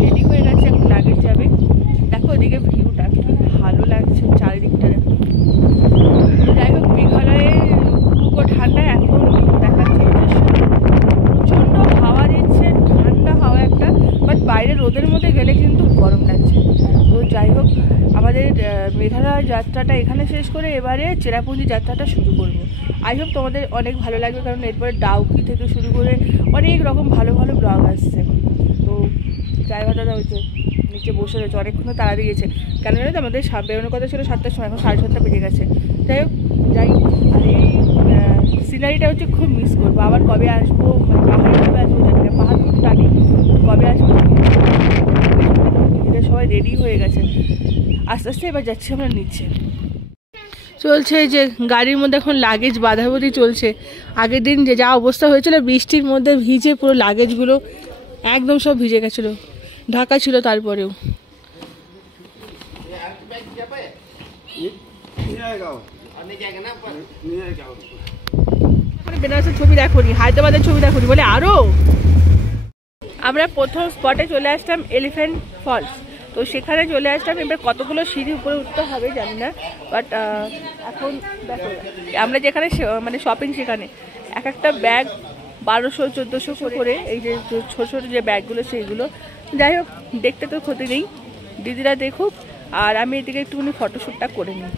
Ready হয়ে গেছে, এখন লাগেজ যাবে। দেখো ওদিকে ভিউটা কি ভালো লাগছে, চারিদিকটা দেখো। যাই হোক, মেঘালয়ে খুব ঠান্ডা। এখন দেখাচ্ছে প্রচণ্ড হাওয়া দিচ্ছে, ঠান্ডা হাওয়া একটা, বাট বাইরে রোদের মধ্যে গেলে কিন্তু গরম লাগছে। তো যাই হোক, আমাদের মেঘালয় যাত্রাটা এখানে শেষ করে এবারে চেরাপুঞ্জি যাত্রাটা শুরু করব। আই হোপ তোমাদের অনেক ভালো লাগবে, কারণ এরপরে ডাউকি থেকে শুরু করে অনেক রকম ভালো ভালো ব্লগ আসছে। তো ড্রাইভার দাদা হয়েছে নিচে বসে রয়েছে, অনেকক্ষণ তাড়া দিয়েছে। কেন জানো তো, আমাদের বেরোনোর কথা ছিল 7টার সময়, এখন 7:30 বেজে গেছে। যাই হোক, যাই। আর এই সিনারিটা হচ্ছে খুব মিস করবো। আবার কবে আসবো, মানে পাহাড়ে কবে আসবো জানি না, পাহাড় খুব টানি, কবে আসবো। দিদিরা সবাই রেডি হয়ে গেছে, আস্তে আস্তে এবার যাচ্ছি আমরা নিচে। চলছে যে গাড়ির মধ্যে এখন লাগেজ বাঁধাবাঁধি চলছে। আগের দিন যে যা অবস্থা হয়েছিল, বৃষ্টির মধ্যে ভিজে পুরো লাগেজগুলো একদম সব ভিজে গেছিলো, ঢাকা ছিল তারপরেও। বেনারসের ছবি দেখোনি, হায়দ্রাবাদের ছবি দেখোনি বলে আরো। আমরা প্রথম স্পটে চলে আসলাম এলিফ্যান্ট ফলস। তো সেখানে চলে আসলাম। এবার কতগুলো সিঁড়ি উপরে উঠতে হবে জানি না, বাট এখন দেখো আমরা যেখানে মানে শপিং, সেখানে এক একটা ব্যাগ 1200-1400 করে, এই যে ছোটো ছোটো যে ব্যাগগুলো সেইগুলো। যাই হোক, দেখতে তো ক্ষতি নেই, দিদিরা দেখুক, আর আমি এদিকে একটুখানি ফটোশ্যুটটা করে নিই।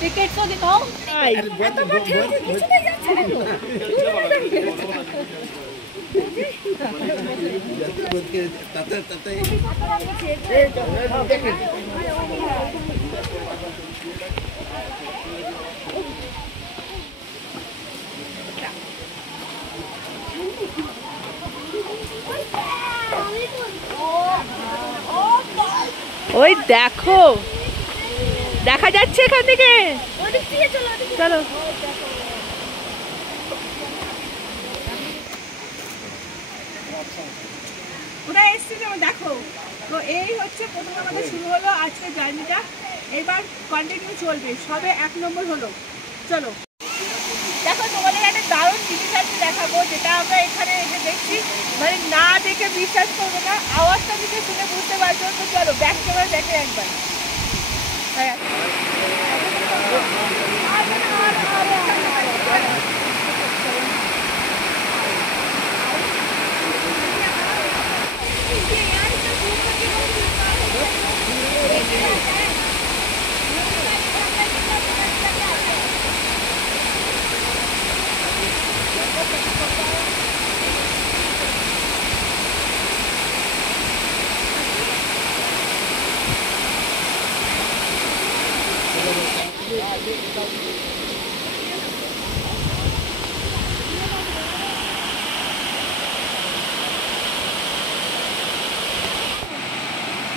टिकट तो दिखाओ। ওই দেখো, দেখা যাচ্ছে এখান থেকে, চলো। ওরা এসছে যেমন দেখো। তো এই হচ্ছে প্রথম আমাদের শুরু হলো আজকের জার্নিটা। এবার কন্টিনিউ চলবে, সবে 1 নম্বর হলো। চলো দেখো, তোমাদের একটা দারুণ জিনিস আছে দেখাবো, যেটা আমরা এখানে এসে দেখছি, মানে না দেখে বিশ্বাস করবে না, আওয়াজটা দিকে শুনে বুঝতে পারছো। তো চলো ব্যাক ক্যামেরা দেখে একবার। হ্যাঁ,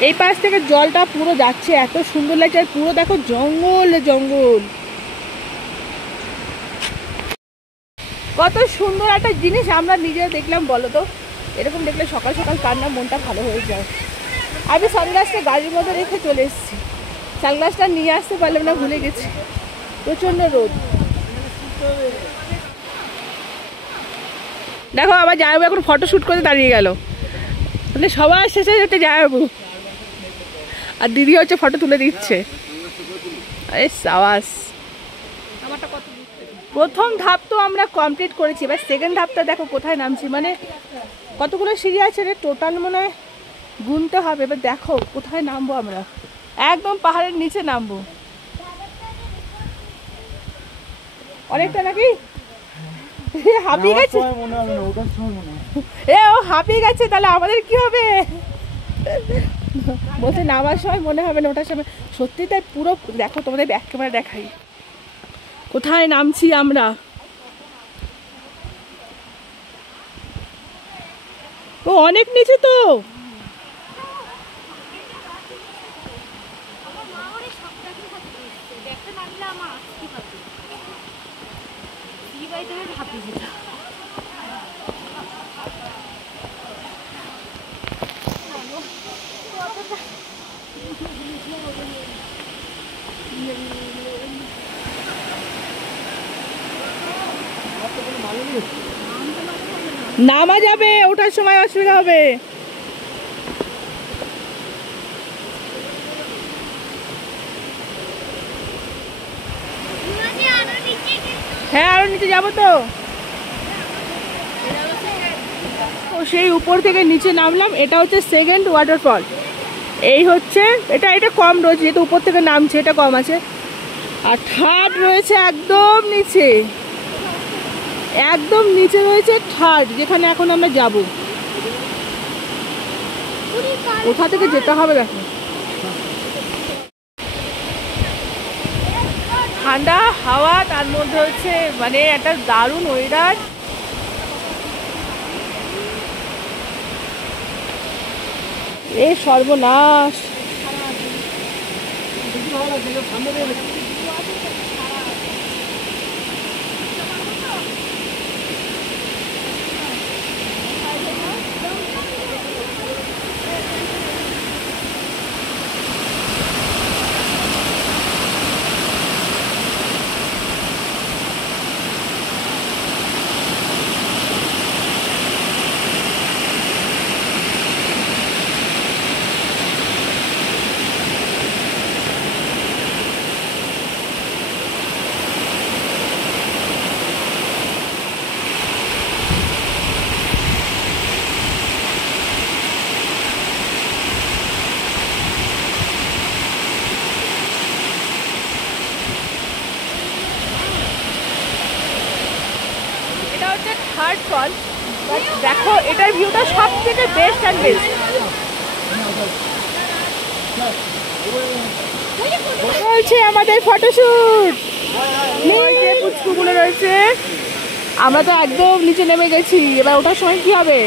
এই পাশ থেকে জলটা পুরো যাচ্ছে, এত সুন্দর লাগছে। আর পুরো দেখো জঙ্গল জঙ্গল, কত সুন্দর একটা জিনিস আমরা নিজে দেখলাম। বলো তো, এরকম দেখলে সকাল সকাল কার না মনটা ভালো হয়ে যায়। আমি সানগ্লাসটা গাড়ির মধ্যে রেখে চলে এসেছি, সানগ্লাসটা নিয়ে আসতে পারলাম না, ভুলে গেছি। প্রচণ্ড রোদ। দেখো আবার জামাইবাবু এখন ফটোশ্যুট করে দাঁড়িয়ে গেল, মানে সবার শেষে হচ্ছে জামাইবাবু, আর দিদি হচ্ছে ফটো তুলে দিচ্ছে। আরে সাবাস, প্রথম ধাপ তো আমরা কমপ্লিট করেছি। এবার সেকেন্ড ধাপটা দেখো কোথায় নামছি, মানে কতগুলো সিঁড়ি আছে রে টোটাল, মনে হয় গুনতে হবে। এবার দেখো কোথায় নামবো আমরা, একদম পাহাড়ের নিচে নামবো। অনেকটা নাকি হাঁপিয়ে গেছে, ও হাঁপিয়ে গেছে, তাহলে আমাদের কি হবে? বলছে নামার সময় মনে হবে না, ওটার সময়। সত্যি তাই, পুরো দেখো, তোমাদের ব্যাক ক্যামেরা দেখাই কোথায় নামছি আমরা। ও অনেক নিচে তো, নামা যাবে, ওঠার সময় অসুবিধা হবে। হ্যাঁ আরো নিচে যাবো তো। সেই উপর থেকে নিচে নামলাম, এটা হচ্ছে সেকেন্ড ওয়াটারফল। এই হচ্ছে এটা কম রয়েছে, যেহেতু উপর থেকে নামছে এটা কম আছে। আর থার্ড রয়েছে একদম নিচে, একদম নিচে রয়েছে থার্ড, যেখানে এখন আমরা যাব। ওখান থেকে যেতে হবে। দেখো ঠান্ডা হাওয়া, তার মধ্যে হচ্ছে মানে একটা দারুণ ওয়েদার। এ সর্বনাশ, থার্ড ফল। দেখো এটার ভিউটা সব থেকে বেস্ট অ্যান্ড বেস্ট। চলছে আমাদের ফটোশুট, যে পুচকুগুলো রয়েছে। আমরা তো একদম নিচে নেমে গেছি, এবার ওঠার সময় কি হবে?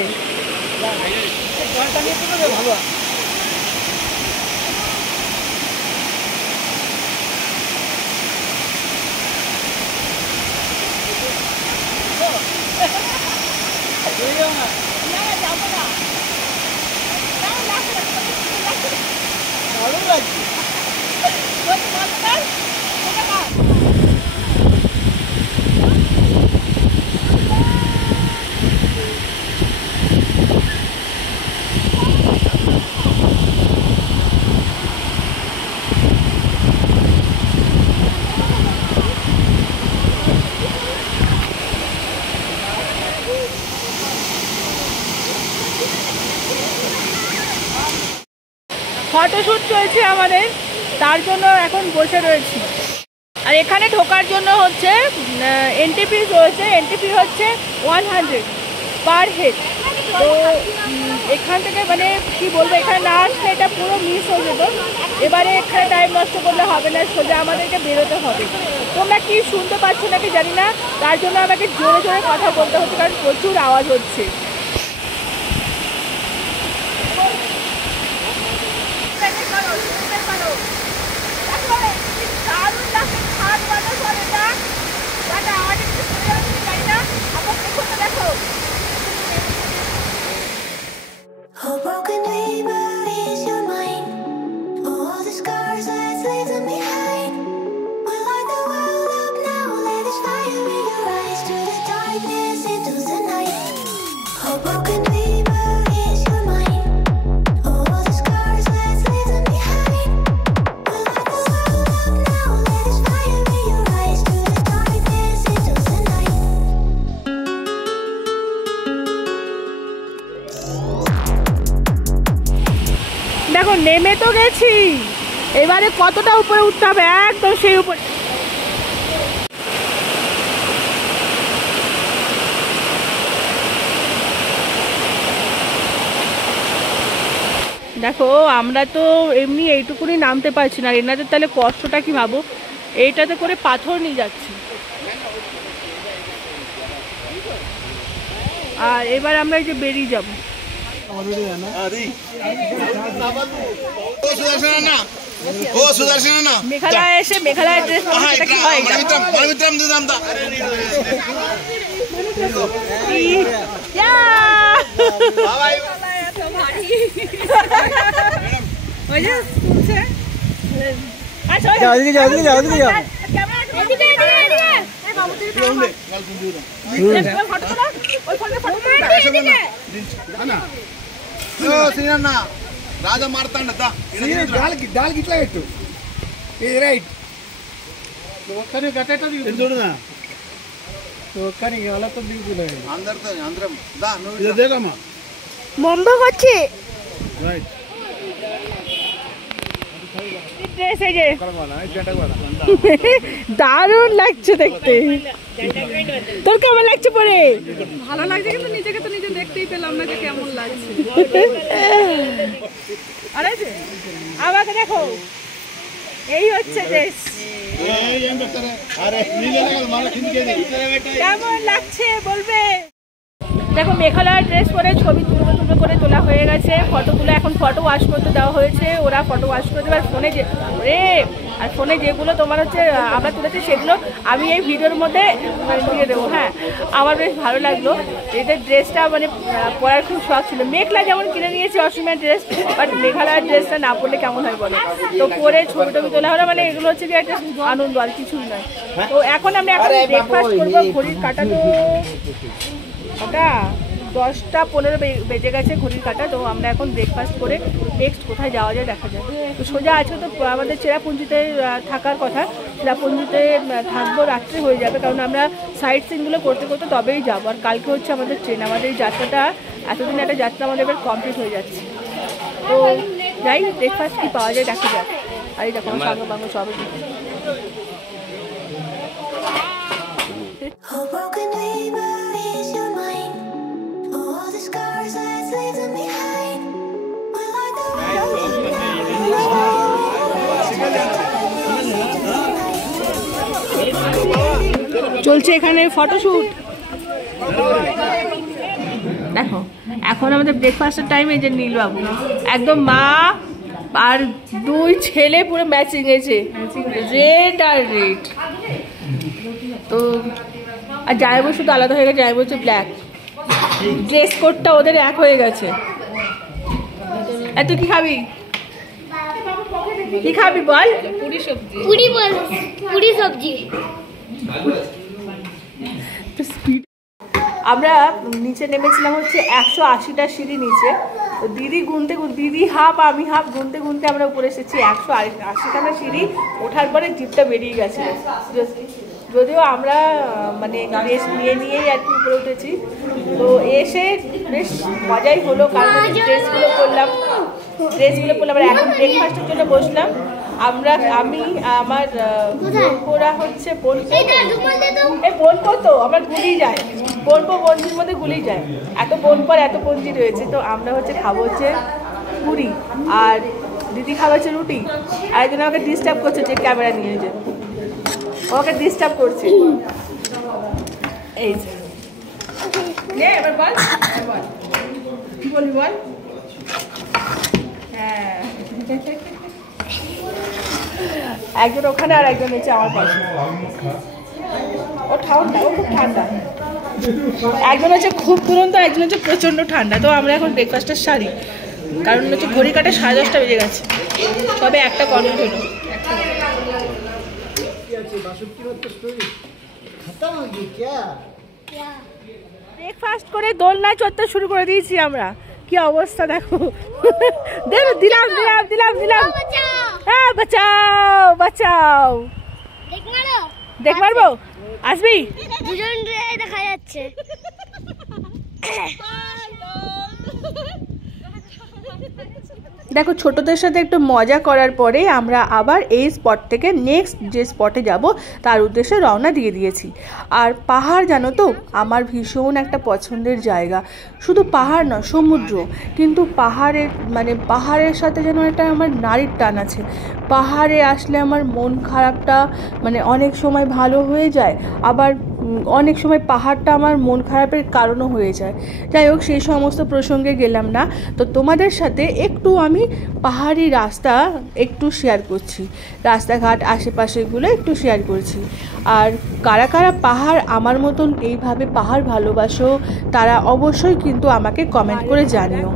ফটোশুট চলছে আমাদের, তার জন্য এখন বসে রয়েছি। আর এখানে ঢোকার জন্য হচ্ছে এন্ট্রি ফিস রয়েছে, এন্ট্রি ফি হচ্ছে 100 পার হেড। তো এখান থেকে মানে কি বলবো, এখানে না আসলে এটা পুরো মিস হয়ে যেত। এবারে এখানে টাইম নষ্ট করলে হবে না, সোজা আমাদেরকে বেরোতে হবে। তোমরা কি শুনতে পাচ্ছ নাকি জানি না, তার জন্য আমাকে জোরে জোরে কথা বলতে হচ্ছে, কারণ প্রচুর আওয়াজ হচ্ছে। দেখো নেমে তো গেছি, এবারে কতটা উপরে উঠতে হবে, একদম সেই উপরে। দেখো আমরা তো এমনি এইটুকুনি নামতে পারছি না, এনাদের তাহলে কষ্টটা কি ভাবো। এইটাতে করে পাথর নিয়ে যাচ্ছি। আর এবার আমরা এই যে বেরিয়ে যাব, মেঘালয় এসে মেঘালয় ড্রেস రాజా మారుతాండ దానికి ఇట్లా పెట్టు ఇది రైట్ ఒక్కని కట్టేటది చూడునా ఒక్కని వాళ్ళతో దిగుతున్నాయి అందరితో అందరం దా నువ్వు ఇది దేగమ్మా ముందుకు వచ్చి రైట్ ড্রেস এই যে দারুণ লাগছে দেখতে। তোর কেমন লাগছে পরে? ভালো লাগছে, কিন্তু নিজেকে তো নিজে দেখতেই পেলাম না যে কেমন লাগছে। আরে আমাকে দেখো, এই হচ্ছে ড্রেস। কেমন লাগছে বলবে? দেখো মেঘালয়ের ড্রেস পরে ছবি তুলবে করে তোলা হয়ে গেছে, ফটোগুলো এখন ফটো ওয়াশ করতে দেওয়া হয়েছে, ওরা ফটো ওয়াশ করে দেবে। আর ফোনে যে আর ফোনে যেগুলো তোমার হচ্ছে আমরা তুলেছি সেগুলো আমি এই ভিডিওর মধ্যে দিয়ে দেবো। হ্যাঁ, আমার বেশ ভালো লাগলো। এদের ড্রেসটা মানে পরার খুব শখ ছিল। মেঘলা যেমন কিনে নিয়েছি অসীমের ড্রেস, বাট মেঘালয়ের ড্রেসটা না পরলে কেমন হয় বলো? তো পরে ছবি টবি তোলা হলো, মানে এগুলো হচ্ছে যে একটা আনন্দ আর কিছুই নয়। তো এখন আমরা এখন ব্রেকফাস্ট করবো। ঘড়ির কাটা তো ওটা 10টা 15 বেজে গেছে ঘড়ির কাটা। তো আমরা এখন ব্রেকফাস্ট করে নেক্সট কোথায় যাওয়া যায় দেখা যায়। তো সোজা আজকে তো আমাদের চেরাপুঞ্জিতে থাকার কথা, চেরাপুঞ্জিতে থাকবো, রাত্রে হয়ে যাবে, কারণ আমরা সাইট সিনগুলো করতে করতে তবেই যাবো। আর কালকে হচ্ছে আমাদের ট্রেন। আমাদের এই যাত্রাটা এতদিন একটা যাত্রা আমাদের এবার কমপ্লিট হয়ে যাচ্ছে। তো যাই, ব্রেকফাস্ট কী পাওয়া যায় দেখা যায়। আর এই দেখো সাঙ্গ বাঙ্গ সব চলছে এখানে ফটোশুট। দেখো এখন আমাদের ব্রেকফাস্টের টাইম। এই যে নীলবাবু একদম, মা আর 2 ছেলে পুরো ম্যাচিং এসে, রেড আর রেড। তো আর জায়গা শুধু আলাদা হয়ে গেছে, জায়গা হচ্ছে ব্ল্যাক। ড্রেস কোডটা ওদের এক হয়ে গেছে। তুই কি খাবি? কি খাবি বল? পুরি সবজি। পুরি সবজি। আমরা নিচে নেমেছিলাম হচ্ছে 180টা সিঁড়ি নিচে। তো দিদি দিদি হাফ আমি হাফ গুনতে গুনতে আমরা উপরে এসেছি 180খানা সিঁড়ি। ওঠার পরে জিপটা বেরিয়ে গেছে। যদিও আমরা মানে রেস্ট নিয়েই আর কি উপরে উঠেছি। তো এসে বেশ মজাই হলো, কারণ ড্রেসগুলো পরলাম। আর এখন ব্রেকফাস্টের জন্য বসলাম আমরা। আমি আমার বোনপোরা হচ্ছে বোনপো, তো আমার গুলিয়ে যায়, বোনপো বঞ্জির মধ্যে গুলিয়ে যায়। এত বোনপর এত বঞ্জি রয়েছে। তো আমরা হচ্ছে খাবো হচ্ছে পুরি, আর দিদি খাবো হচ্ছে রুটি। আর একজন আমাকে ডিস্টার্ব করছে যে ক্যামেরা নিয়ে যে আমাকে ডিস্টার্ব করছে। এই যে এবার বল কি বলবি বল। হ্যাঁ, একজন ওখানে আর একজন হচ্ছে আমার পাশে। ও ঠান্ডা, ও খুব ঠান্ডা। একজন হচ্ছে খুব দুরন্ত, একজন হচ্ছে প্রচণ্ড ঠান্ডা। তো আমরা এখন ব্রেকফাস্টের সারি, কারণ হচ্ছে ঘড়ি কাটে 10:30 বেজে গেছে, তবে একটা কমপ্লিট হলো। ব্রেকফাস্ট করে দোলনা চড়তে শুরু করে দিয়েছি আমরা। কি অবস্থা দেখো। দিলাম হ্যাঁ, বাঁচাও। দেখ মারবো, আসবি? দুজন দেখা যাচ্ছে। দেখো ছোটদের সাথে একটু মজা করার পরে আমরা আবার এই স্পট থেকে নেক্সট যে স্পটে যাব তার উদ্দেশ্যে রওনা দিয়ে দিয়েছি। আর পাহাড় জানো তো আমার ভীষণ একটা পছন্দের জায়গা। শুধু পাহাড় না, সমুদ্র। কিন্তু পাহাড়ের সাথে যেন একটা আমার নারীর টান আছে। পাহাড়ে আসলে আমার মন খারাপটা মানে অনেক সময় ভালো হয়ে যায়, আবার অনেক সময় পাহাড়টা আমার মন খারাপের কারণও হয়ে যায়। যাই হোক, সেই সমস্ত প্রসঙ্গে গেলাম না। তো তোমাদের সাথে একটু আমি পাহাড়ি রাস্তা একটু শেয়ার করছি, রাস্তাঘাট আশেপাশেগুলো একটু শেয়ার করছি। আর কারা কারা পাহাড় আমার মতন এইভাবে পাহাড় ভালোবাসো তারা অবশ্যই কিন্তু আমাকে কমেন্ট করে জানিও,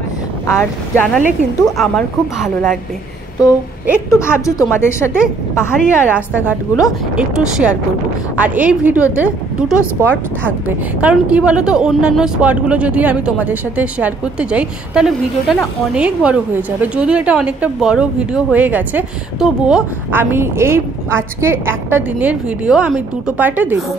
আর জানালে কিন্তু আমার খুব ভালো লাগবে। তো একটু ভাবছি তোমাদের সাথে পাহাড়ি আর রাস্তাঘাটগুলো একটু শেয়ার করব। আর এই ভিডিওতে দুটো স্পট থাকবে, কারণ কি বলো তো, অন্যান্য স্পটগুলো যদি আমি তোমাদের সাথে শেয়ার করতে যাই তাহলে ভিডিওটা না অনেক বড় হয়ে যাবে। যদিও এটা অনেকটা বড় ভিডিও হয়ে গেছে, তবুও আমি এই আজকে একটা দিনের ভিডিও আমি দুটো পার্টে দেবো।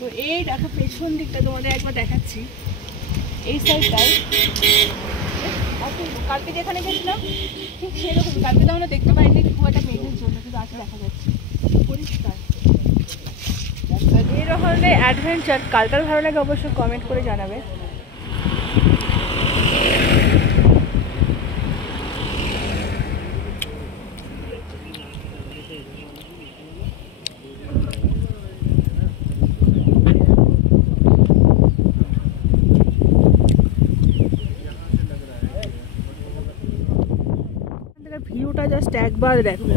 তো এই দেখো পেছন দিকটা তোমাদের একবার দেখাচ্ছি, এই সাইডটায় কালকে যেখানে গেছিলাম ঠিক সেরকম, কালকে তো আমরা দেখতে পাইনি খুব একটা মেঘের জন্য, কিন্তু আজকে দেখা যাচ্ছে পরিষ্কার। এই ধরনের অ্যাডভেঞ্চার কার কার ভালো লাগে অবশ্যই কমেন্ট করে জানাবে। ভিউটা জাস্ট একবার দেখো।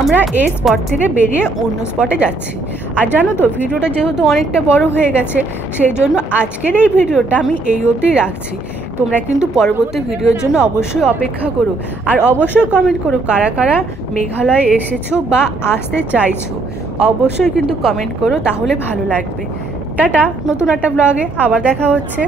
আমরা এই স্পট থেকে বেরিয়ে অন্য স্পটে যাচ্ছি। আর জানো তো, ভিডিওটা যেহেতু অনেকটা বড় হয়ে গেছে, সেই জন্য আজকের এই ভিডিওটা আমি এই অবধি রাখছি। তোমরা কিন্তু পরবর্তী ভিডিওর জন্য অবশ্যই অপেক্ষা করো, আর অবশ্যই কমেন্ট করো কারা কারা মেঘালয়ে এসেছো বা আসতে চাইছো। অবশ্যই কিন্তু কমেন্ট করো, তাহলে ভালো লাগবে। টাটা, নতুন একটা ব্লগে আবার দেখা হচ্ছে।